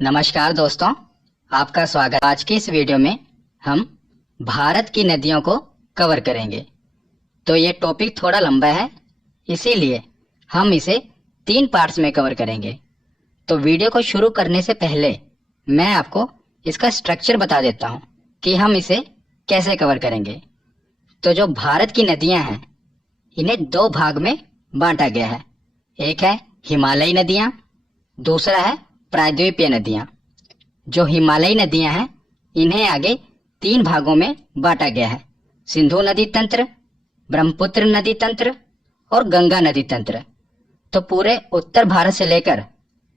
नमस्कार दोस्तों, आपका स्वागत। आज की इस वीडियो में हम भारत की नदियों को कवर करेंगे। तो ये टॉपिक थोड़ा लंबा है, इसीलिए हम इसे 3 पार्ट्स में कवर करेंगे। तो वीडियो को शुरू करने से पहले मैं आपको इसका स्ट्रक्चर बता देता हूँ कि हम इसे कैसे कवर करेंगे। तो जो भारत की नदियाँ हैं, इन्हें 2 भाग में बांटा गया है। एक है हिमालयी नदियाँ, दूसरा है प्रायद्वीपीय नदियाँ। जो हिमालयी नदियाँ हैं, इन्हें आगे 3 भागों में बांटा गया है: सिंधु नदी तंत्र, ब्रह्मपुत्र नदी तंत्र और गंगा नदी तंत्र। तो पूरे उत्तर भारत से लेकर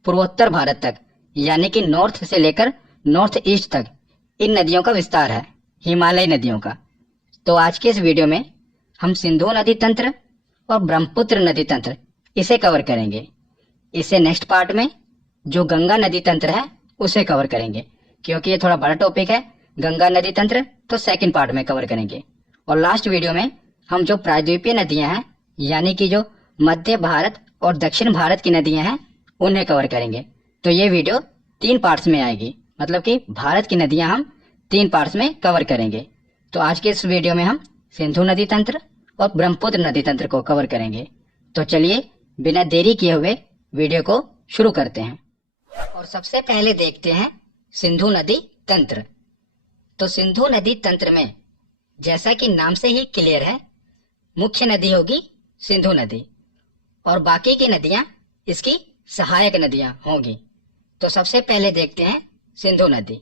पूर्वोत्तर भारत तक, यानी कि नॉर्थ से लेकर नॉर्थ ईस्ट तक इन नदियों का विस्तार है, हिमालयी नदियों का। तो आज के इस वीडियो में हम सिंधु नदी तंत्र और ब्रह्मपुत्र नदी तंत्र इसे कवर करेंगे। इसे नेक्स्ट पार्ट में जो गंगा नदी तंत्र है उसे कवर करेंगे, क्योंकि ये थोड़ा बड़ा टॉपिक है। गंगा नदी तंत्र तो सेकंड पार्ट में कवर करेंगे। और लास्ट वीडियो में हम जो प्रायद्वीपीय नदियां हैं, यानी कि जो मध्य भारत और दक्षिण भारत की नदियां हैं, उन्हें कवर करेंगे। तो ये वीडियो 3 पार्ट्स में आएगी, मतलब कि भारत की नदियां हम 3 पार्ट्स में कवर करेंगे। तो आज के इस वीडियो में हम सिंधु नदी तंत्र और ब्रह्मपुत्र नदी तंत्र को कवर करेंगे। तो चलिए बिना देरी किए हुए वीडियो को शुरू करते हैं। और सबसे पहले देखते हैं सिंधु नदी तंत्र। तो सिंधु नदी तंत्र में, जैसा कि नाम से ही क्लियर है, मुख्य नदी होगी सिंधु नदी और बाकी की नदियां इसकी सहायक नदियां होंगी। तो सबसे पहले देखते हैं सिंधु नदी।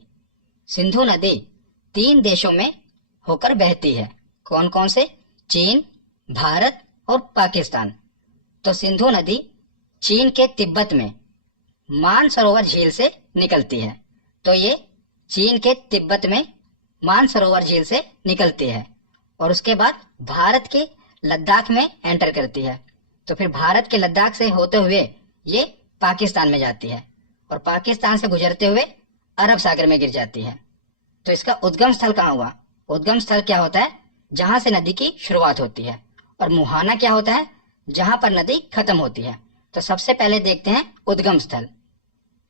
सिंधु नदी 3 देशों में होकर बहती है। कौन कौन से? चीन, भारत और पाकिस्तान। तो सिंधु नदी चीन के तिब्बत में मानसरोवर झील से निकलती है। तो ये चीन के तिब्बत में मानसरोवर झील से निकलती है और उसके बाद भारत के लद्दाख में एंटर करती है। तो फिर भारत के लद्दाख से होते हुए ये पाकिस्तान में जाती है और पाकिस्तान से गुजरते हुए अरब सागर में गिर जाती है। तो इसका उद्गम स्थल कहाँ हुआ? उद्गम स्थल क्या होता है? जहां से नदी की शुरुआत होती है। और मुहाना क्या होता है? जहां पर नदी खत्म होती है। तो सबसे पहले देखते हैं उद्गम स्थल।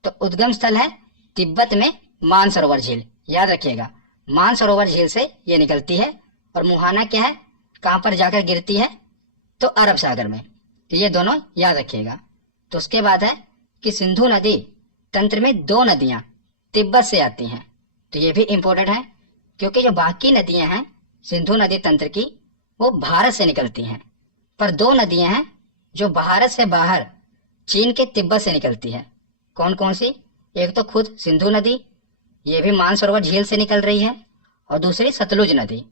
तो उद्गम स्थल है तिब्बत में मानसरोवर झील। याद रखिएगा, मानसरोवर झील से ये निकलती है। और मुहाना क्या है? कहां पर जाकर गिरती है? तो अरब सागर में। तो ये दोनों याद रखिएगा। तो उसके बाद है कि सिंधु नदी तंत्र में 2 नदियां तिब्बत से आती हैं। तो ये भी इंपॉर्टेंट है, क्योंकि जो बाकी नदियां हैं सिंधु नदी तंत्र की, वो भारत से निकलती हैं। पर 2 नदियां हैं जो भारत से बाहर चीन के तिब्बत से निकलती है। कौन कौन सी? एक तो खुद सिंधु नदी, ये भी मानसरोवर झील से निकल रही है, और दूसरी सतलुज नदी।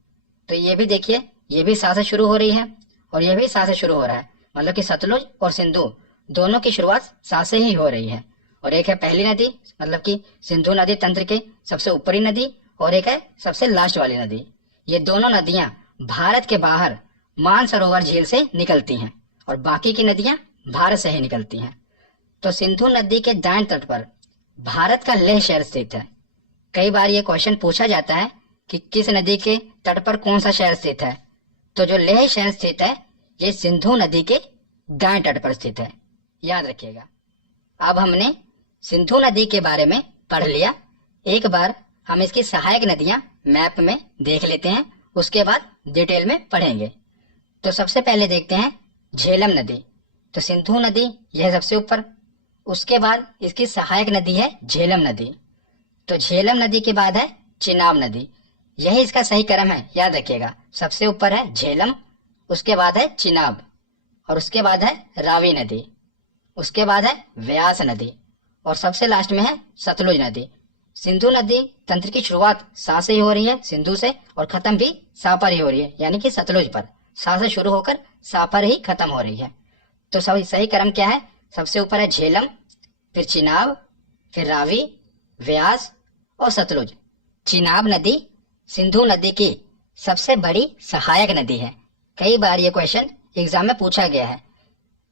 तो ये भी देखिए, ये भी सा से शुरू हो रही है और ये भी सा से शुरू हो रहा है। मतलब कि सतलुज और सिंधु दोनों की शुरुआत सा से ही हो रही है। और एक है पहली नदी, मतलब कि सिंधु नदी तंत्र के सबसे ऊपरी नदी, और एक है सबसे लास्ट वाली नदी। ये दोनों नदियां भारत के बाहर मानसरोवर झील से निकलती हैं और बाकी की नदियां भारत से ही निकलती हैं। तो सिंधु नदी के दाएं तट पर भारत का लेह शहर स्थित है। कई बार ये क्वेश्चन पूछा जाता है कि किस नदी के तट पर कौन सा शहर स्थित है। तो जो लेह शहर स्थित है, ये सिंधु नदी के दाएं तट पर स्थित है। याद रखिएगा। अब हमने सिंधु नदी के बारे में पढ़ लिया। एक बार हम इसकी सहायक नदियां मैप में देख लेते हैं, उसके बाद डिटेल में पढ़ेंगे। तो सबसे पहले देखते हैं झेलम नदी। तो सिंधु नदी यह सबसे ऊपर, उसके बाद इसकी सहायक नदी है झेलम नदी। तो झेलम नदी के बाद है चिनाब नदी। यही इसका सही क्रम है, याद रखिएगा। सबसे ऊपर है झेलम, उसके बाद है चिनाब, और उसके बाद है रावी नदी, उसके बाद है व्यास नदी, और सबसे लास्ट में है सतलुज नदी। सिंधु नदी तंत्र की शुरुआत सा से ही हो रही है, सिंधु से, और खत्म भी सा पर ही हो रही है, यानी कि सतलुज पर। सा से शुरू होकर सा पर ही खत्म हो रही है। तो सही क्रम क्या है? सबसे ऊपर है झेलम, फिर चिनाब, फिर रावी, व्यास और सतलुज। चिनाब नदी सिंधु नदी की सबसे बड़ी सहायक नदी है। कई बार ये क्वेश्चन एग्जाम में पूछा गया है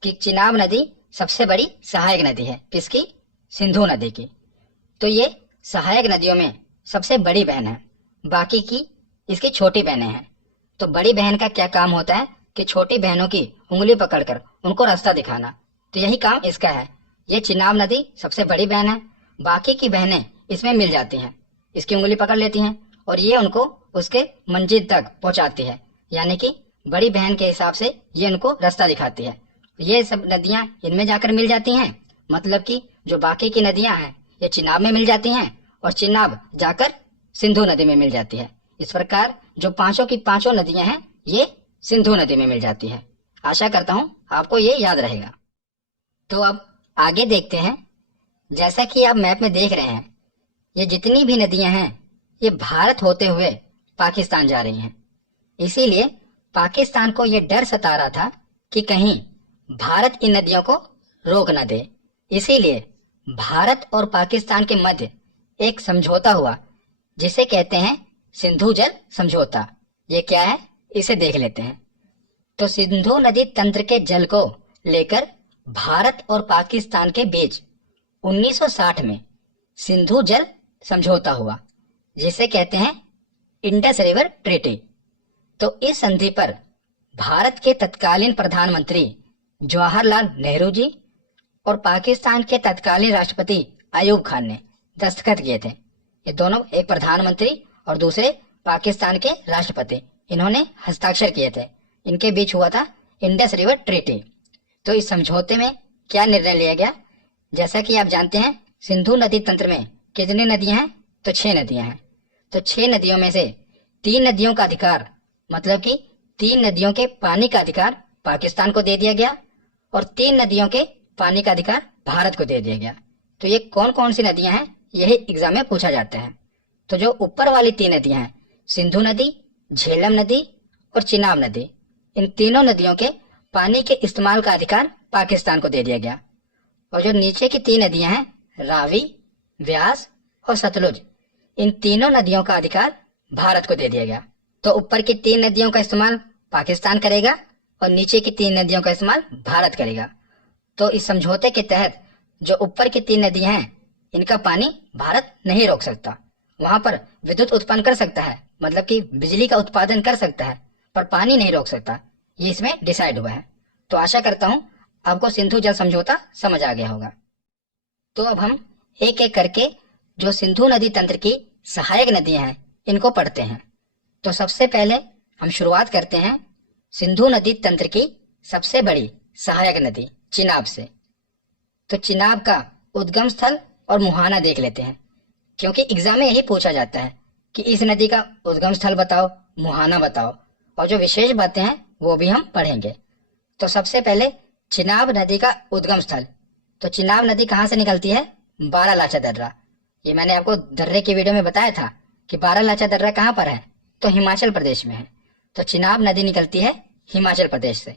कि चिनाब नदी सबसे बड़ी सहायक नदी है किसकी? सिंधु नदी की। तो ये सहायक नदियों में सबसे बड़ी बहन है, बाकी की इसकी छोटी बहनें हैं। तो बड़ी बहन का क्या काम होता है कि छोटी बहनों की उंगली पकड़कर उनको रास्ता दिखाना। तो यही काम इसका है। ये चिनाब नदी सबसे बड़ी बहन है बाकी की बहनें इसमें मिल जाती हैं, इसकी उंगली पकड़ लेती हैं और ये उनको उसके मंजिल तक पहुंचाती है, यानी कि बड़ी बहन के हिसाब से ये उनको रास्ता दिखाती है। ये सब नदियां इनमें जाकर मिल जाती हैं, मतलब कि जो बाकी की नदियां हैं ये चिनाब में मिल जाती हैं और चिनाब जाकर सिंधु नदी में मिल जाती है। इस प्रकार जो पांचों की पांचों नदियां हैं ये सिंधु नदी में मिल जाती है। आशा करता हूं आपको ये याद रहेगा। तो अब आगे देखते हैं। जैसा कि आप मैप में देख रहे हैं, ये जितनी भी नदियां हैं ये भारत होते हुए पाकिस्तान जा रही हैं। इसीलिए पाकिस्तान को ये डर सता रहा था कि कहीं भारत इन नदियों को रोक न दे। इसीलिए भारत और पाकिस्तान के मध्य एक समझौता हुआ जिसे कहते हैं सिंधु जल समझौता। ये क्या है इसे देख लेते हैं। तो सिंधु नदी तंत्र के जल को लेकर भारत और पाकिस्तान के बीच 1960 में सिंधु जल समझौता हुआ जिसे कहते हैं इंडस रिवर ट्रीटी। तो इस संधि पर भारत के तत्कालीन प्रधानमंत्री जवाहरलाल नेहरू जी और पाकिस्तान के तत्कालीन राष्ट्रपति अयूब खान ने दस्तखत किए थे। ये दोनों, एक प्रधानमंत्री और दूसरे पाकिस्तान के राष्ट्रपति, इन्होंने हस्ताक्षर किए थे। इनके बीच हुआ था इंडस रिवर ट्रीटी। तो इस समझौते में क्या निर्णय लिया गया? जैसा कि आप जानते हैं सिंधु नदी तंत्र में कितनी नदियां हैं? तो 6 नदियां हैं। तो 6 नदियों में से 3 नदियों का अधिकार, मतलब कि 3 नदियों के पानी का अधिकार पाकिस्तान को दे दिया गया और 3 नदियों के पानी का अधिकार भारत को दे दिया गया। तो ये कौन कौन सी नदियां हैं यही एग्जाम में पूछा जाता है। तो जो ऊपर वाली 3 नदियां हैं, सिंधु नदी, झेलम नदी और चिनाब नदी, इन तीनों नदियों के पानी के इस्तेमाल का अधिकार पाकिस्तान को दे दिया गया। और जो नीचे की 3 नदियां हैं, रावी, व्यास और सतलुज, इन तीनों नदियों का अधिकार भारत को दे दिया गया। तो ऊपर की 3 नदियों का इस्तेमाल पाकिस्तान करेगा और नीचे की 3 नदियों का इस्तेमाल भारत करेगा। तो इस समझौते के तहत जो ऊपर की 3 नदियां हैं इनका पानी भारत नहीं रोक सकता। वहां पर विद्युत उत्पन्न कर सकता है, मतलब कि बिजली का उत्पादन कर सकता है, पर पानी नहीं रोक सकता। ये इसमें डिसाइड हुआ है। तो आशा करता हूं आपको सिंधु जल समझौता समझ आ गया होगा। तो अब हम एक एक करके जो सिंधु नदी तंत्र की सहायक नदियां हैं इनको पढ़ते हैं। तो सबसे पहले हम शुरुआत करते हैं सिंधु नदी तंत्र की सबसे बड़ी सहायक नदी चिनाब से। तो चिनाब का उद्गम स्थल और मुहाना देख लेते हैं, क्योंकि एग्जाम में यही पूछा जाता है कि इस नदी का उद्गम स्थल बताओ, मुहाना बताओ, और जो विशेष बातें हैं वो भी हम पढ़ेंगे। तो सबसे पहले चिनाब नदी का उद्गम स्थल। तो चिनाब नदी कहाँ से निकलती है? बारालाचा दर्रा। ये मैंने आपको दर्रे की वीडियो में बताया था कि बारालाचा दर्रा कहाँ पर है, तो हिमाचल प्रदेश में है। तो चिनाब नदी निकलती है हिमाचल प्रदेश से।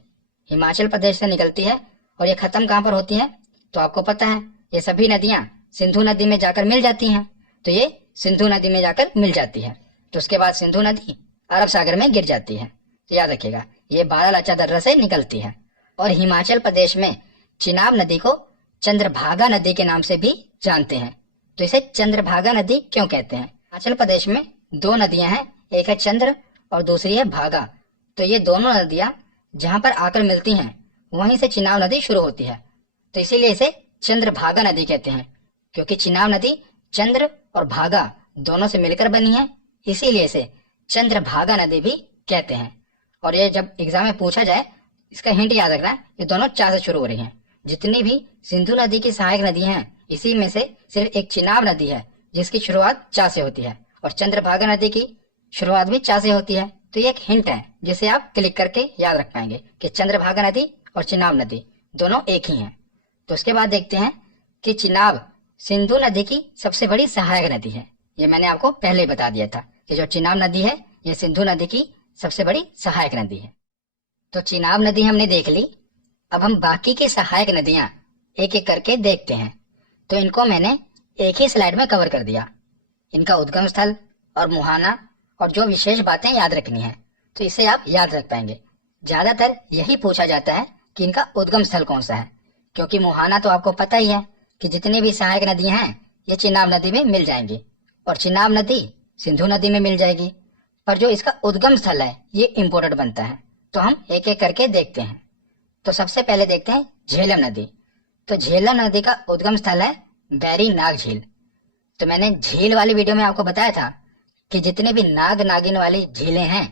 हिमाचल प्रदेश से निकलती है और ये खत्म कहाँ पर होती है? तो आपको पता है ये सभी नदियां सिंधु नदी में जाकर मिल जाती हैं। तो ये सिंधु नदी में जाकर मिल जाती है। तो उसके बाद सिंधु नदी अरब सागर में गिर जाती है। तो याद रखिएगा ये बारालाचा दर्रा से निकलती है। और हिमाचल प्रदेश में चिनाब नदी को चंद्रभागा नदी के नाम से भी जानते हैं। तो इसे चंद्रभागा नदी क्यों कहते हैं? हिमाचल प्रदेश में 2 नदियां हैं, एक है चंद्र और दूसरी है भागा। तो ये दोनों नदियां जहां पर आकर मिलती हैं वहीं से चिनाब नदी शुरू होती है। तो इसीलिए इसे चंद्रभागा नदी कहते हैं, क्योंकि चिनाब नदी चंद्र और भागा दोनों से मिलकर बनी है, इसीलिए इसे चंद्रभागा नदी भी कहते हैं। और ये जब एग्जाम में पूछा जाए इसका हिंट याद रखना, ये दोनों चा से शुरू हो रही हैं। जितनी भी सिंधु नदी की सहायक नदियां हैं इसी में से सिर्फ एक चिनाब नदी है जिसकी शुरुआत चा से होती है और चंद्रभागा नदी की शुरुआत भी चा से होती है। तो ये एक हिंट है जिसे आप क्लिक करके याद रख पाएंगे कि चंद्रभागा नदी और चिनाब नदी दोनों एक ही हैं। तो उसके बाद देखते हैं कि चिनाब सिंधु नदी की सबसे बड़ी सहायक नदी है। ये मैंने आपको पहले ही बता दिया था कि जो चिनाब नदी है ये सिंधु नदी की सबसे बड़ी सहायक नदी है। तो चिनाब नदी हमने देख ली। अब हम बाकी की सहायक नदियां एक एक करके देखते हैं। तो इनको मैंने एक ही स्लाइड में कवर कर दिया, इनका उद्गम स्थल और मुहाना और जो विशेष बातें याद रखनी है, तो इसे आप याद रख पाएंगे। ज्यादातर यही पूछा जाता है कि इनका उद्गम स्थल कौन सा है, क्योंकि मुहाना तो आपको पता ही है कि जितनी भी सहायक नदियां हैं ये चिनाब नदी में मिल जाएंगी और चिनाब नदी सिंधु नदी में मिल जाएगी। पर जो इसका उद्गम स्थल है ये इम्पोर्टेंट बनता है। तो हम एक एक करके देखते हैं। तो सबसे पहले देखते हैं झेलम नदी। तो झेलम नदी का उद्गम स्थल है बैरी नाग झील। तो मैंने झील वाली वीडियो में आपको बताया था कि जितने भी नाग नागिन वाली झीलें हैं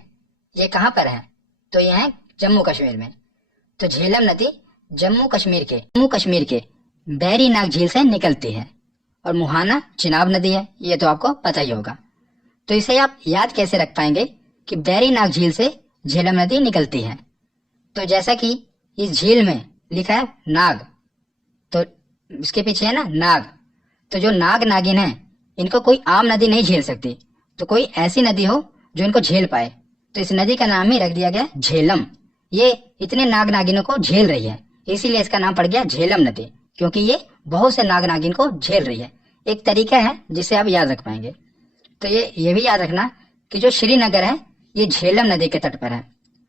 ये कहाँ पर हैं, तो ये हैं जम्मू कश्मीर में। तो झेलम नदी जम्मू कश्मीर के बैरी नाग झील से निकलती है और मुहाना चिनाब नदी है, ये तो आपको पता ही होगा। तो इसे आप याद कैसे रख पाएंगे कि बैरी नाग झील से झेलम नदी निकलती है। तो जैसा कि इस झील में लिखा है नाग, तो इसके पीछे है ना नाग, तो जो नाग नागिन है इनको कोई आम नदी नहीं झेल सकती, तो कोई ऐसी नदी हो जो इनको झेल पाए। तो इस नदी का नाम ही रख दिया गया झेलम। ये इतने नाग नागिनों को झेल रही है, इसीलिए इसका नाम पड़ गया झेलम नदी, क्योंकि ये बहुत से नाग नागिन को झेल रही है। एक तरीका है जिसे आप याद रख पाएंगे। तो ये भी याद रखना कि जो श्रीनगर है ये झेलम नदी के तट पर है।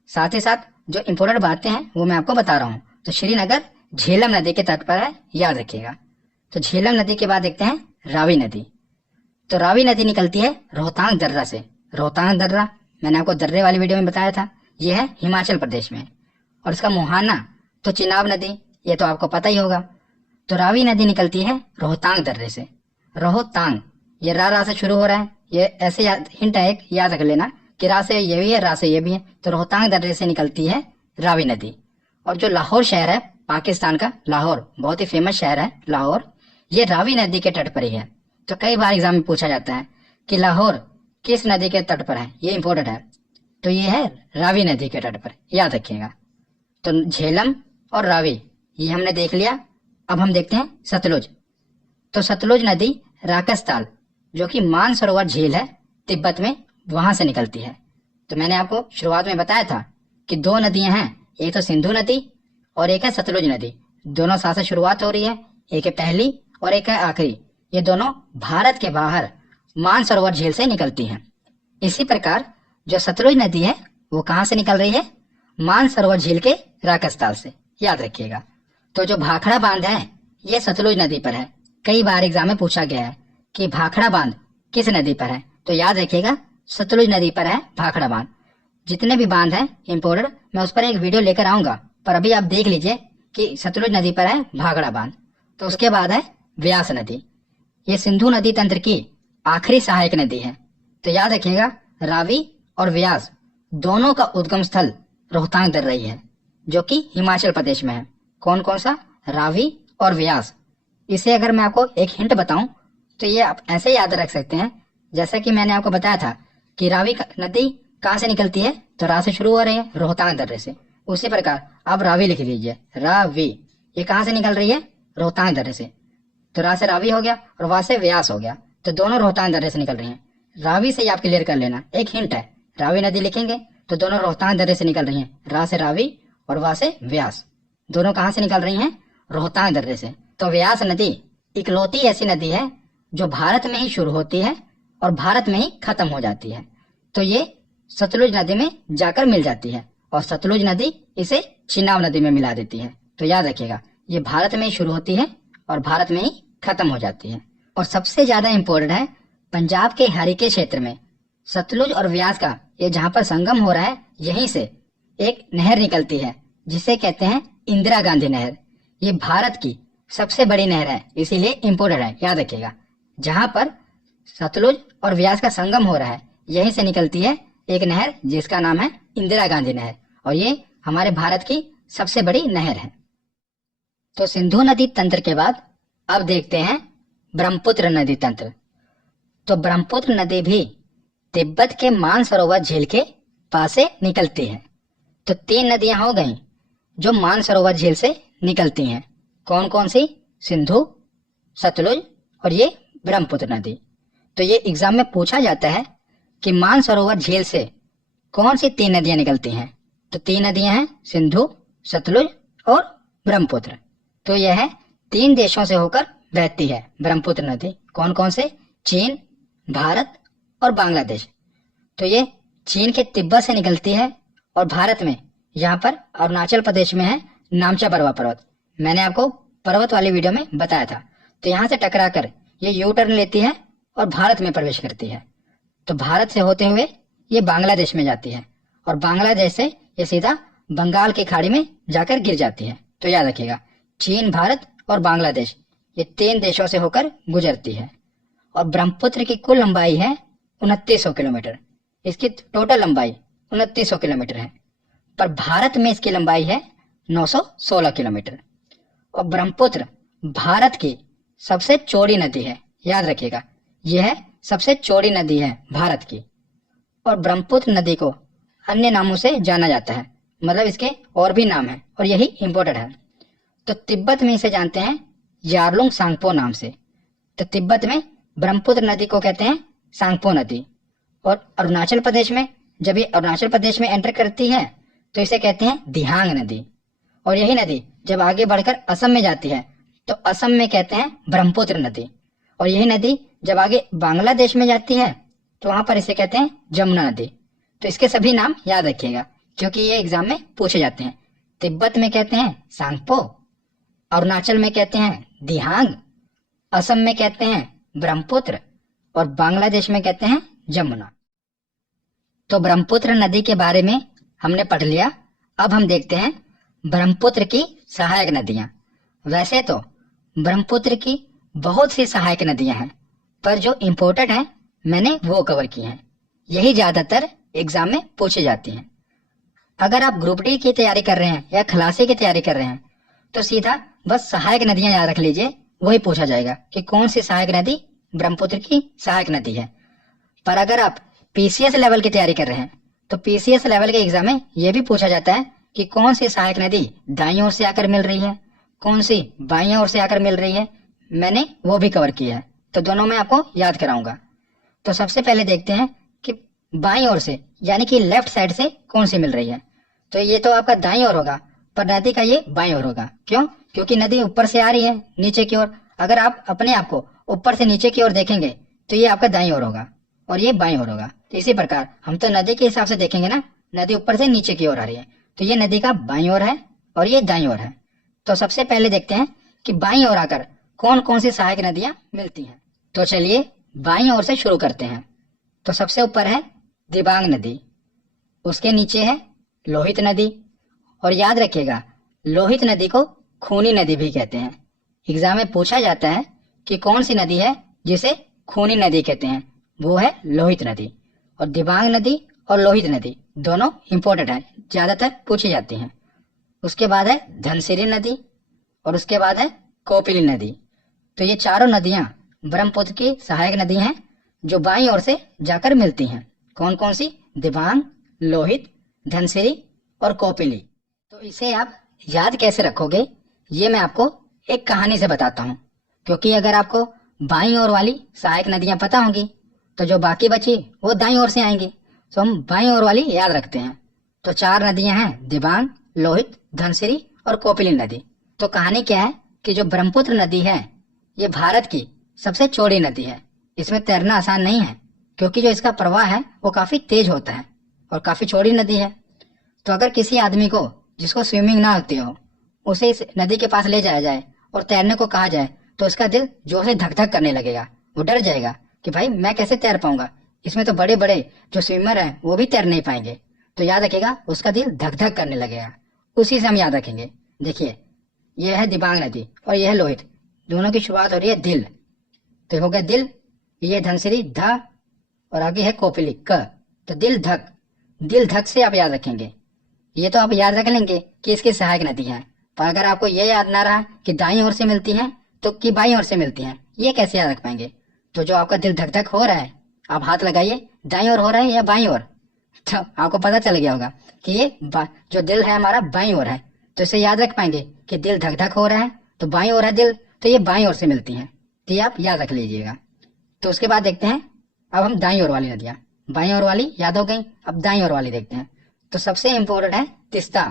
साथ ही साथ जो इम्पोर्टेंट बातें हैं वो मैं आपको बता रहा हूँ। तो श्रीनगर झेलम नदी के तट पर है, याद रखिएगा। तो झेलम नदी के बाद देखते हैं रावी नदी। तो रावी नदी निकलती है रोहतांग दर्रा से। रोहतांग दर्रा मैंने आपको दर्रे वाली वीडियो में बताया था, ये है हिमाचल प्रदेश में। और इसका मुहाना तो चिनाब नदी, ये तो आपको पता ही होगा। तो रावी नदी निकलती है रोहतांग दर्रे से। रोहतांग ये रा से शुरू हो रहा है, ये ऐसे हिंट है एक, याद रख लेना कि रा से ये भी है रा से ये भी है। तो रोहतांग दर्रे से निकलती है रावी नदी। और जो लाहौर शहर है पाकिस्तान का, लाहौर बहुत ही फेमस शहर है लाहौर, ये रावी नदी के तट पर ही है। तो कई बार एग्जाम में पूछा जाता है कि लाहौर किस नदी के तट पर है, ये इंपॉर्टेंट है। तो ये है रावी नदी के तट पर, याद रखिएगा। तो झेलम और रावी ये हमने देख लिया। अब हम देखते हैं सतलुज। तो सतलुज नदी राकसताल जो कि मानसरोवर झील है तिब्बत में, वहां से निकलती है। तो मैंने आपको शुरुआत में बताया था कि दो नदियां हैं, एक तो सिंधु नदी और एक है सतलुज नदी। दोनों साथ से शुरुआत हो रही है, एक है पहली और एक है आखिरी। ये दोनों भारत के बाहर मानसरोवर झील से निकलती हैं। इसी प्रकार जो सतलुज नदी है वो कहाँ से निकल रही है, मानसरोवर झील के राकसताल से, याद रखिएगा। तो जो भाखड़ा बांध है ये सतलुज नदी पर है। कई बार एग्जाम में पूछा गया है कि भाखड़ा बांध किस नदी पर है, तो याद रखिएगा सतलुज नदी पर है भाखड़ा बांध। जितने भी बांध है इम्पोर्टेंट, मैं उस पर एक वीडियो लेकर आऊंगा, पर अभी आप देख लीजिए कि सतलुज नदी पर है भाखड़ा बांध। तो उसके बाद है व्यास नदी। ये सिंधु नदी तंत्र की आखिरी सहायक नदी है। तो याद रखिएगा रावी और व्यास दोनों का उद्गम स्थल रोहतांग दर्रा ही है, जो कि हिमाचल प्रदेश में है। कौन कौन सा, रावी और व्यास। इसे अगर मैं आपको एक हिंट बताऊं तो ये आप ऐसे याद रख सकते हैं, जैसा कि मैंने आपको बताया था कि रावी नदी कहाँ से निकलती है, तो रा से शुरू हो रही है रोहतांग दर्रे से। उसी प्रकार आप रावी लिख लीजिए, रावी ये कहाँ से निकल रही है, रोहतांग दर्रे से। तो रा से रावी हो गया और वहां से व्यास हो गया, तो दोनों रोहतांग दर्रे से निकल रही हैं। रावी से ही आप क्लियर कर लेना, एक हिंट है, रावी नदी लिखेंगे तो दोनों रोहतांग दर्रे से निकल रही हैं, रा से रावी और वहां से व्यास। दोनों कहाँ से निकल रही हैं, रोहतांग दर्रे से। तो व्यास नदी इकलौती ऐसी नदी है जो भारत में ही शुरू होती है और भारत में ही खत्म हो जाती है। तो ये सतलुज नदी में जाकर मिल जाती है और सतलुज नदी इसे चिनाब नदी में मिला देती है। तो याद रखिएगा ये भारत में ही शुरू होती है और भारत में ही खत्म हो जाती है। और सबसे ज्यादा इम्पोर्टेंट है, पंजाब के हरिके क्षेत्र में सतलुज और व्यास का ये जहाँ पर संगम हो रहा है, यहीं से एक नहर निकलती है जिसे कहते हैं इंदिरा गांधी नहर। ये भारत की सबसे बड़ी नहर है, इसीलिए इम्पोर्टेंट है, याद रखिएगा। जहाँ पर सतलुज और व्यास का संगम हो रहा है यहीं से निकलती है एक नहर जिसका नाम है इंदिरा गांधी नहर, और ये हमारे भारत की सबसे बड़ी नहर है। तो सिंधु नदी तंत्र के बाद अब देखते हैं ब्रह्मपुत्र नदी तंत्र। तो ब्रह्मपुत्र नदी भी तिब्बत के मानसरोवर झील के पास से निकलती है। तो 3 नदियां हो गई जो मानसरोवर झील से निकलती हैं। कौन कौन सी, सिंधु, सतलुज और ये ब्रह्मपुत्र नदी। तो ये एग्जाम में पूछा जाता है कि मानसरोवर झील से कौन सी 3 नदियां निकलती हैं। तो 3 नदियां हैं, सिंधु, सतलुज और ब्रह्मपुत्र। तो यह है 3 देशों से होकर बहती है ब्रह्मपुत्र नदी। कौन कौन से, चीन, भारत और बांग्लादेश। तो ये चीन के तिब्बत से निकलती है और भारत में यहाँ पर अरुणाचल प्रदेश में है नामचा बरवा पर्वत। मैंने आपको पर्वत वाली वीडियो में बताया था। तो यहाँ से टकराकर ये यू टर्न लेती है और भारत में प्रवेश करती है। तो भारत से होते हुए ये बांग्लादेश में जाती है और बांग्लादेश से ये सीधा बंगाल की खाड़ी में जाकर गिर जाती है। तो याद रखिएगा चीन, भारत और बांग्लादेश ये 3 देशों से होकर गुजरती है। और ब्रह्मपुत्र की कुल लंबाई है 2900 किलोमीटर। इसकी टोटल लंबाई 2900 किलोमीटर है, पर भारत में इसकी लंबाई है 916 किलोमीटर। और ब्रह्मपुत्र भारत की सबसे चौड़ी नदी है, याद रखिएगा, यह सबसे चौड़ी नदी है भारत की। और ब्रह्मपुत्र नदी को अन्य नामों से जाना जाता है, मतलब इसके और भी नाम है और यही इम्पोर्टेंट है। तो तिब्बत में इसे जानते हैं यारलुंग सांगपो नाम से। तो तिब्बत में ब्रह्मपुत्र नदी को कहते हैं सांगपो नदी। और अरुणाचल प्रदेश में, जब ये अरुणाचल प्रदेश में एंटर करती है तो इसे कहते हैं दिहांग नदी। और यही नदी जब आगे बढ़कर असम में जाती है तो असम में कहते हैं ब्रह्मपुत्र नदी। और यही नदी जब आगे बांग्लादेश में जाती है तो वहां पर इसे कहते हैं जमुना नदी। तो इसके सभी नाम याद रखिएगा क्योंकि ये एग्जाम में पूछे जाते हैं। तिब्बत में कहते हैं सांगपो, अरुणाचल में कहते हैं दिहांग, असम में कहते हैं ब्रह्मपुत्र और बांग्लादेश में कहते हैं जमुना। तो ब्रह्मपुत्र नदी के बारे में हमने पढ़ लिया। अब हम देखते हैं ब्रह्मपुत्र की सहायक नदियां। वैसे तो ब्रह्मपुत्र की बहुत सी सहायक नदियां हैं, पर जो इम्पोर्टेंट है मैंने वो कवर की हैं। यही ज्यादातर एग्जाम में पूछी जाती हैं। अगर आप ग्रुप डी की तैयारी कर रहे हैं या खलासी की तैयारी कर रहे हैं तो सीधा बस सहायक नदियां याद रख लीजिए, वही पूछा जाएगा कि कौन सी सहायक नदी ब्रह्मपुत्र की सहायक नदी है। पर अगर आप पीसीएस लेवल की तैयारी कर रहे हैं तो पीसीएस लेवल के एग्जाम में यह भी पूछा जाता है कि कौन सी सहायक नदी दाईं ओर से आकर मिल रही है, कौन सी बाईं ओर से आकर मिल रही है। मैंने वो भी कवर किया है, तो दोनों में आपको याद कराऊंगा। तो सबसे पहले देखते हैं कि बाईं ओर से यानी कि लेफ्ट साइड से कौन सी मिल रही है। तो ये तो आपका दाईं ओर होगा, पर नदी का ये बाईं ओर होगा। क्यों? क्योंकि नदी ऊपर से आ रही है नीचे की ओर। अगर आप अपने आप को ऊपर से नीचे की ओर देखेंगे तो ये आपका दाईं ओर होगा और ये बाईं ओर होगा। तो इसी प्रकार हम तो नदी के हिसाब से देखेंगे ना, नदी ऊपर से नीचे की ओर आ रही है तो ये नदी का बाईं ओर है और ये दाईं ओर है। तो सबसे पहले देखते हैं कि बाईं ओर आकर कौन कौन सी सहायक नदियां मिलती हैं। तो चलिए बाईं ओर से शुरू करते हैं। तो सबसे ऊपर है दिबांग नदी, उसके नीचे है लोहित नदी। और याद रखिएगा लोहित नदी को खूनी नदी भी कहते हैं। एग्जाम में पूछा जाता है कि कौन सी नदी है जिसे खूनी नदी कहते हैं, वो है लोहित नदी। और दिबांग नदी और लोहित नदी दोनों इंपॉर्टेंट है, ज्यादातर पूछी जाती हैं। उसके बाद है धनसिरी नदी और उसके बाद है कोपिली नदी। तो ये चारों नदियां ब्रह्मपुत्र की सहायक नदी हैं जो बाईं ओर से जाकर मिलती हैं। कौन कौन सी? दिबांग, लोहित, धनसिरी और कोपिली। तो इसे आप याद कैसे रखोगे ये मैं आपको एक कहानी से बताता हूँ। क्योंकि अगर आपको बाईं ओर वाली सहायक नदियां पता होंगी तो जो बाकी बची वो दाईं ओर से आएंगी। तो हम बाईं ओर वाली याद रखते हैं। तो चार नदियां हैं दिबांग, लोहित, धनसिरी और कोपिली नदी। तो कहानी क्या है कि जो ब्रह्मपुत्र नदी है ये भारत की सबसे चौड़ी नदी है। इसमें तैरना आसान नहीं है क्योंकि जो इसका प्रवाह है वो काफी तेज होता है और काफी चौड़ी नदी है। तो अगर किसी आदमी को जिसको स्विमिंग ना आती हो उसे इस नदी के पास ले जाया जाए और तैरने को कहा जाए तो उसका दिल जोर से धक धक करने लगेगा। वो डर जाएगा कि भाई मैं कैसे तैर पाऊंगा, इसमें तो बड़े बड़े जो स्विमर हैं वो भी तैर नहीं पाएंगे। तो याद रखिएगा उसका दिल धक धक करने लगेगा। उसी से हम याद रखेंगे। देखिए यह है दिबांग नदी और यह है लोहित, दोनों की शुरुआत हो रही है दिल। तो हो गया दिल, ये धनसिरी ध और आगे है कोपिली क। तो दिल धक, दिल धक से आप याद रखेंगे। ये तो आप याद रख लेंगे कि इसकी सहायक नदी है। पर अगर आपको ये याद ना रहा कि दाईं ओर से मिलती हैं तो कि बाईं ओर से मिलती हैं, ये कैसे याद रख पाएंगे? तो जो आपका दिल धक धक हो रहा है आप हाथ लगाइए, दाईं ओर हो रहा है या बाईं ओर। तो आपको पता चल गया होगा कि ये जो दिल है हमारा बाईं ओर है। तो इसे याद रख पाएंगे कि दिल धक धक हो रहा है तो बाईं ओर है दिल, तो ये बाईं ओर से मिलती हैं। तो ये आप याद रख लीजिएगा। तो उसके बाद देखते हैं अब हम दाईं ओर वाली नदियां। बाईं ओर वाली याद हो गई, अब दाईं ओर वाली देखते हैं। तो सबसे इम्पोर्टेंट है तिस्ता।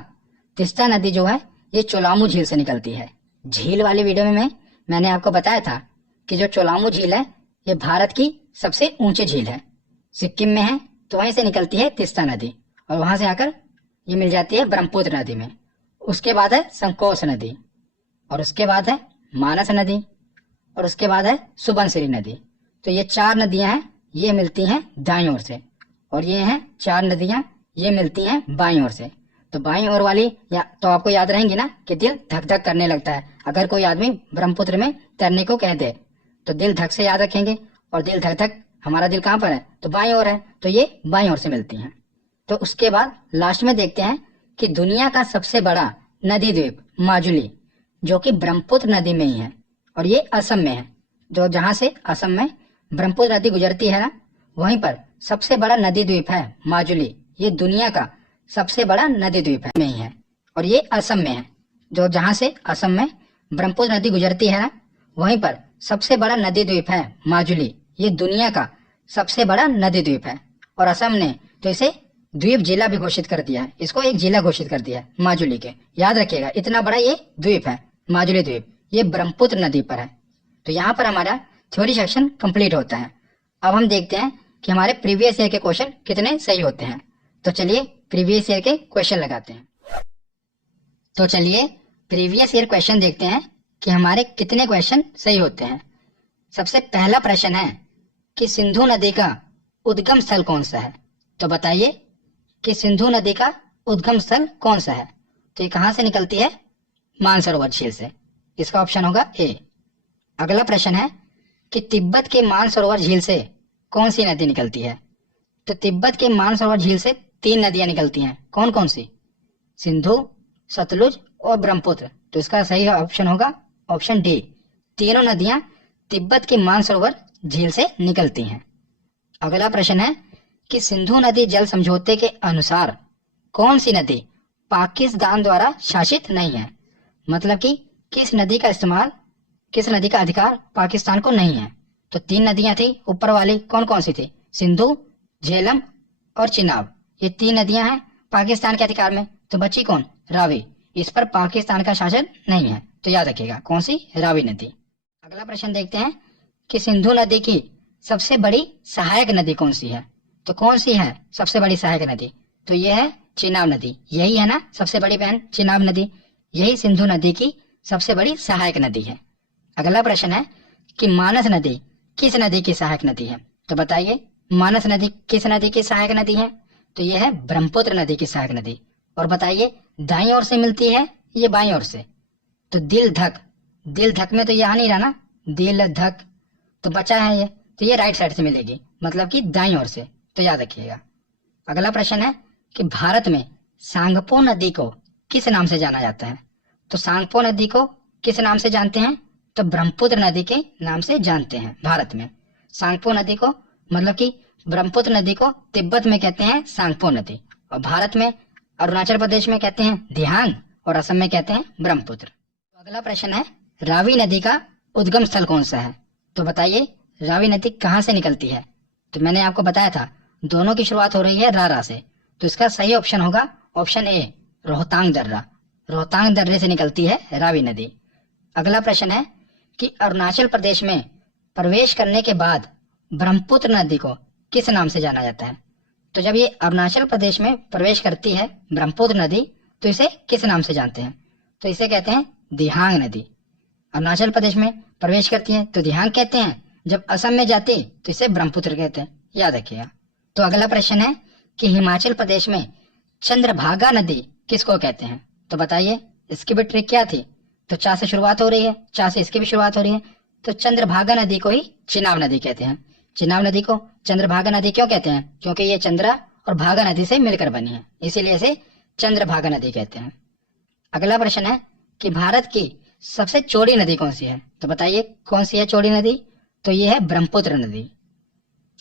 तिस्ता नदी जो है ये चोलामू झील से निकलती है। झील वाली वीडियो में मैंने आपको बताया था कि जो चोलामू झील है ये भारत की सबसे ऊंची झील है, सिक्किम में है। तो वहीं से निकलती है तिस्ता नदी और वहां से आकर ये मिल जाती है ब्रह्मपुत्र नदी में। उसके बाद है संकोश नदी और उसके बाद है मानस नदी और उसके बाद है सुबनसिरी नदी। तो ये चार नदियां हैं, ये मिलती हैं दाईं ओर से और ये हैं चार नदियां, ये मिलती हैं बाईं ओर से। तो बाईं ओर वाली तो आपको याद रहेंगी ना कि दिल धक धक करने लगता है। अगर कोई आदमी ब्रह्मपुत्र में तैरने को कह दे तो दिल धक से याद रखेंगे और दिल धक धक, हमारा दिल कहाँ पर है, तो बाईं ओर है, तो ये बाईं ओर से मिलती हैं। तो उसके बाद लास्ट में देखते हैं कि दुनिया का सबसे बड़ा नदी द्वीप माजुली, जो कि ब्रह्मपुत्र नदी में ही है और ये असम में है। जो जहां से असम में ब्रह्मपुत्र नदी गुजरती है ना, वहीं पर सबसे बड़ा नदी द्वीप है माजुली। ये दुनिया का सबसे बड़ा नदी द्वीप है में ही है और ये असम में है। जो जहां से असम में ब्रह्मपुत्र नदी गुजरती है ना, वहीं पर सबसे बड़ा नदी द्वीप है माजुली। ये दुनिया का सबसे बड़ा नदी द्वीप है और असम ने तो इसे द्वीप जिला भी घोषित कर दिया है। इसको एक जिला घोषित कर दिया है माजुली के। याद रखिएगा, इतना बड़ा ये द्वीप है माजुली द्वीप, ये ब्रह्मपुत्र नदी पर है। तो यहाँ पर हमारा थ्योरी सेक्शन कंप्लीट होता है। अब हम देखते हैं कि हमारे प्रीवियस ईयर के क्वेश्चन कितने सही होते हैं। तो चलिए प्रीवियस ईयर के क्वेश्चन लगाते हैं। तो चलिए प्रीवियस ईयर क्वेश्चन देखते हैं कि हमारे कितने क्वेश्चन सही होते हैं। सबसे पहला प्रश्न है कि सिंधु नदी का उद्गम स्थल कौन सा है। तो बताइए कि सिंधु नदी का उद्गम स्थल कौन सा है। तो ये कहां से निकलती है, मानसरोवर झील से। इसका ऑप्शन होगा ए। अगला प्रश्न है कि तिब्बत के मानसरोवर झील से कौन सी नदी निकलती है। तो तिब्बत के मानसरोवर झील से 3 नदियां निकलती हैं। कौन कौन सी, सिंधु, सतलुज और ब्रह्मपुत्र। तो इसका सही ऑप्शन होगा ऑप्शन डी। तीनों नदियां तिब्बत के मानसरोवर झील से निकलती हैं। अगला प्रश्न है कि सिंधु नदी जल समझौते के अनुसार कौन सी नदी पाकिस्तान द्वारा शासित नहीं है। मतलब कि किस नदी का इस्तेमाल, किस नदी का अधिकार पाकिस्तान को नहीं है। तो 3 नदियां थी ऊपर वाली, कौन कौन सी थी, सिंधु, झेलम और चिनाब। ये 3 नदियां हैं पाकिस्तान के अधिकार में। तो बची कौन, रावी। इस पर पाकिस्तान का शासन नहीं है, तो याद रखिएगा कौन सी, रावी नदी। अगला प्रश्न देखते हैं कि सिंधु नदी की सबसे बड़ी सहायक नदी कौन सी है। तो कौन सी है सबसे बड़ी सहायक नदी, तो ये है चिनाब नदी। यही है ना सबसे बड़ी बहन, चिनाब नदी। यही सिंधु नदी की सबसे बड़ी सहायक नदी है। अगला प्रश्न है कि मानस नदी किस नदी की सहायक नदी है। तो बताइए मानस नदी किस नदी की सहायक नदी है। तो यह है ब्रह्मपुत्र नदी की सहायक नदी। और बताइए दाईं ओर से मिलती है ये बाईं ओर से। तो दिल धक, दिल धक में तो ये आ नहीं रहा ना, दिल धक तो बचा है ये, तो ये राइट साइड से मिलेगी, मतलब कि दाईं ओर से। तो याद रखिएगा। अगला प्रश्न है कि भारत में सांगपो नदी को किस नाम से जाना जाता है। तो सांगपो नदी को किस नाम से जानते हैं, तो ब्रह्मपुत्र नदी के नाम से जानते हैं भारत में। सांगपो नदी को, मतलब कि ब्रह्मपुत्र नदी को तिब्बत में कहते हैं सांगपो नदी, और भारत में अरुणाचल प्रदेश में कहते हैं दिहांग, और असम में कहते हैं ब्रह्मपुत्र। तो अगला प्रश्न है रावी नदी का उद्गम स्थल कौन सा है। तो बताइए रावी नदी कहाँ से निकलती है। तो मैंने आपको बताया था दोनों की शुरुआत हो रही है रारा से। तो इसका सही ऑप्शन होगा ऑप्शन ए, रोहतांग दर्रा। रोहतांग दर्रे से निकलती है रावी नदी। अगला प्रश्न है कि अरुणाचल प्रदेश में प्रवेश करने के बाद ब्रह्मपुत्र नदी को किस नाम से जाना जाता है। तो जब ये अरुणाचल प्रदेश में प्रवेश करती है ब्रह्मपुत्र नदी, तो इसे किस नाम से जानते हैं। तो इसे कहते हैं दिहांग नदी। अरुणाचल प्रदेश में प्रवेश करती है तो दिहांग कहते हैं, जब असम में जाती तो इसे ब्रह्मपुत्र कहते हैं, याद रखिएगा। तो अगला प्रश्न है कि हिमाचल प्रदेश में चंद्रभागा नदी किसको कहते हैं। तो बताइए इसकी भी ट्रिक क्या थी। तो चा से शुरुआत हो रही है, चा से इसकी भी शुरुआत हो रही है, तो चंद्रभागा नदी को ही चिनाब नदी कहते हैं। चिनाब नदी को चंद्रभागा नदी क्यों कहते हैं, क्योंकि ये चंद्रा और भागा नदी से मिलकर बनी है, इसीलिए इसे चंद्रभागा नदी कहते हैं। अगला प्रश्न है कि भारत की सबसे चौड़ी नदी कौन सी है। तो बताइए कौन सी है चौड़ी नदी। तो ये है ब्रह्मपुत्र नदी।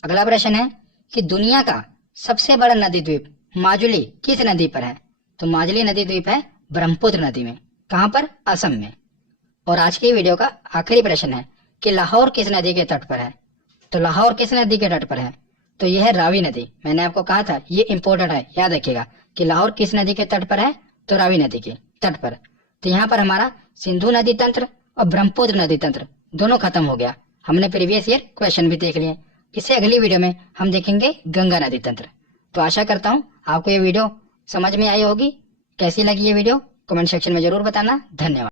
अगला प्रश्न है कि दुनिया का सबसे बड़ा नदी द्वीप माजुली किस नदी पर है। तो माजुली नदी द्वीप है ब्रह्मपुत्र नदी में। कहाँ पर, असम में। और आज की वीडियो का आखिरी प्रश्न है कि लाहौर किस नदी के तट पर है। तो लाहौर किस नदी के तट पर है। तो यह है रावी नदी। मैंने आपको कहा था ये इंपॉर्टेंट है, याद रखिएगा कि लाहौर किस नदी के तट पर है, तो रावी नदी के तट पर। तो यहाँ पर हमारा सिंधु नदी तंत्र और ब्रह्मपुत्र नदी तंत्र दोनों खत्म हो गया। हमने प्रीवियस ईयर क्वेश्चन भी देख लिए। इससे अगली वीडियो में हम देखेंगे गंगा नदी तंत्र। तो आशा करता हूँ आपको ये वीडियो समझ में आई होगी। कैसी लगी ये वीडियो कमेंट सेक्शन में जरूर बताना। धन्यवाद।